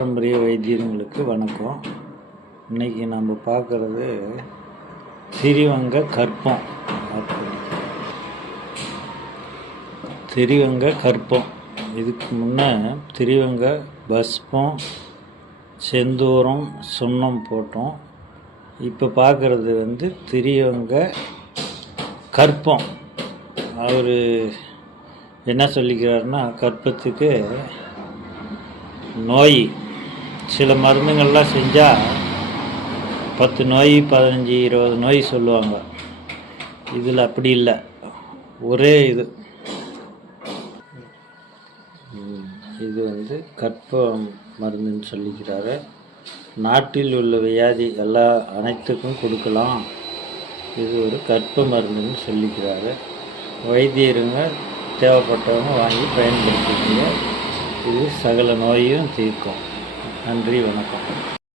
பாரம்பரிய வைத்தியர்களுக்கு வணக்கம். இன்னைக்கு நம்ம பார்க்குறது திரிவங்க கற்பம் திரிவங்க கற்பம். இதுக்கு முன்னே திரிவங்க பஸ்பம் செந்தூரம் சுண்ணம் போட்டோம். இப்போ பார்க்குறது வந்து திரிவங்க கற்பம். அவர் என்ன சொல்லிக்கிறாருன்னா கற்பத்துக்கு நோய். சில மருந்துங்கள்லாம் செஞ்சால் பத்து நோய் பதினஞ்சு இருபது நோய் சொல்லுவாங்க. இதில் அப்படி இல்லை. ஒரே இது. இது வந்து கற்ப மருந்துன்னு சொல்லிக்கிறாரு. நாட்டில் உள்ள வியாதி எல்லா அனைத்துக்கும் கொடுக்கலாம். இது ஒரு கற்ப மருந்துன்னு சொல்லிக்கிறாரு. வைத்தியருங்க தேவைப்பட்டவங்க வாங்கி பயன்படுத்திக்கங்க. இது சகல நோயும் தீர்க்கும். நன்றி வணக்கம்.